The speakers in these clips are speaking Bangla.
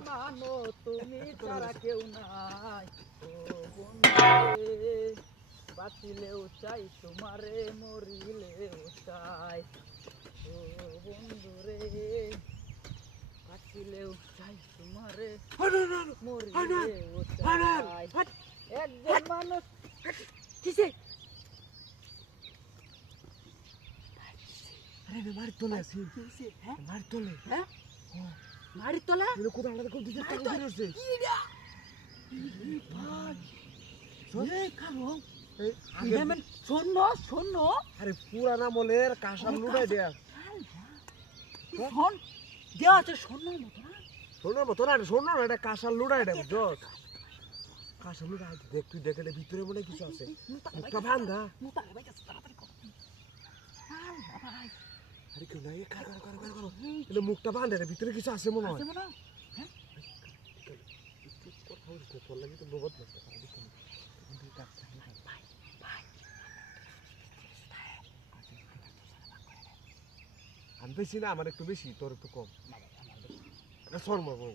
মানো তুমি ছাড়া কেউ নাই ও বন্ধুরে বাঁচিলেও চাই তোমারে মরিলেও চাই ও বন্ধুরে বাঁচিলেও চাই তোমারে মরিলেও চাই একজন মানুষ কিসে আরে মারি তোলে আছি হ্যাঁ মারি তোলে হ্যাঁ মারি তোলা তুই কোথা আলাদা করে দিতে টাকা বের হচ্ছে কিডা ভাই এই কালো এই আমি শোন শোন আরে পুরানা মলের কাঁসার লুড়াই দেয়া শোন দেওয়া আছে শোনার মতো না শোনার মতো না শোনো না এটা কাঁসার লুড়াই দেব জোর কাঁসার লুড়াই দেখ তুই দেখে এটা ভিতরে মনে কিছু আছে মুখটা ভাঙা মুতালে ভাই তাড়াতাড়ি কর ভাই আরে কেউ নাই করো এটা মুখটা ভাঙা এর ভিতরে কিছু আছে মনে হয় আছে মনে হ্যাঁ কথা বলতে তোর লাগি তো নবত লাগতে পারে দেখুন ভাই ভাই আমি বেশি না আমার একটু বেশি তোর একটু কম না ভাই আমার এটা শর্ম করে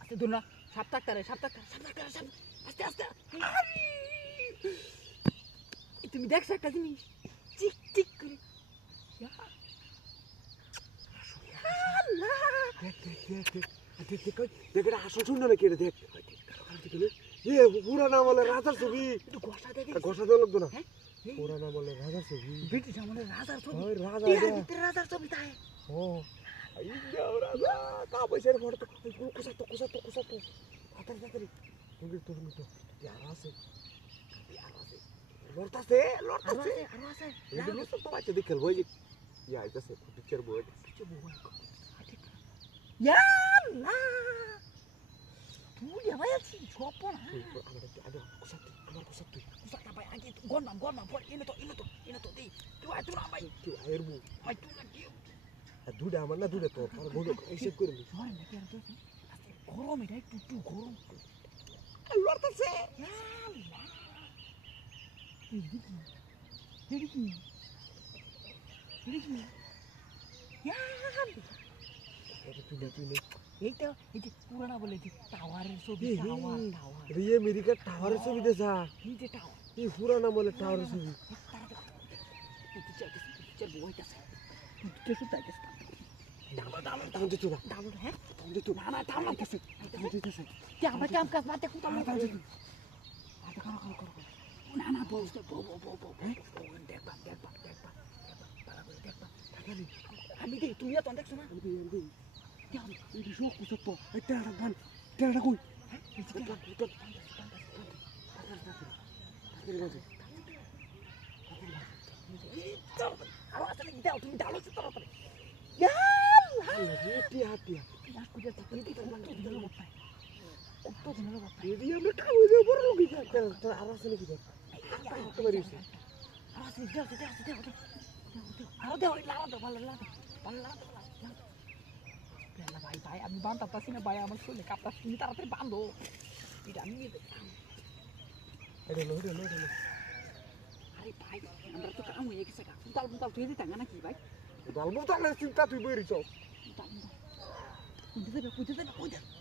আস্তে দূর না সাপ থাকতারে আস্তে আস্তে তুমি দেখছো একটা জিনিস চিক চিক করে দেখ এটা আসল শুন না কেটে দেখ পুরানা বলে রাজার ছবি একটু ঘষা দেখে ঘষা দেওয়া লাগতো না হ্যাঁ পুরানা বলে রাজার ছবি ব্রিটিশ আমলের রাজার ছবি ওই রাজা ভিতরে রাজার ছবি তাই ও রাজা কা পয়সার ফটো তো কুসাতো তাড়াতাড়ি তুমি তো আর আছে লড়তাছে আরো আছে এগুলো সব তো বাচ্চা দেখে বই ইয়া আইতাছে পিকচার বই ইয়াল্লা তুই ভাই আছিস সব না আমার কুসাতো কুসাটা ভাই আগে গন্নাম পর এনে তো দেই তুই আয় তুই না ভাই তুই আয়ের মু ভাই তুই না কি দুটা আমার না দুটা তোর আর বলো হিসেব করে নি সরে না কেন তো গরম এটা একটু গরম লড়তাছে ইয়াল্লা এদিকে তুই এইটা এই যে পুরানা বলে যে টাওয়ারের ছবি টাওয়ার রিয়ে আমেরিকার টাওয়ারের ছবি দেখা এই যে টাওয়ার এই পুরানা বলে টাওয়ারের ছবি টাউন দিত না টাউন দিত না আমি দেখি তুমি তো দেখছো না টেরাটা কই আরো আছে নাকি দাও তুমি ডালো তাড়াতাড়ি টিয়া টিয়া কত দিনের বাপ এদি আমরা টাউন দিয়ে বড় লোক যা আর আছে নাকি দেখ তোমার ইসে ভাই আমি বান্ধা পাচ্ছি না ভাই আমার শরীরে কাপড় তুমি তাড়াতাড়ি বাঁধো এটা আমি আরে ভাই আমরা তো কাম হয়ে গেছে কুতাল তুই দিতে নাকি ভাই দালমু তো চিন্তা তুই বইরিছ কুতাল কুতাল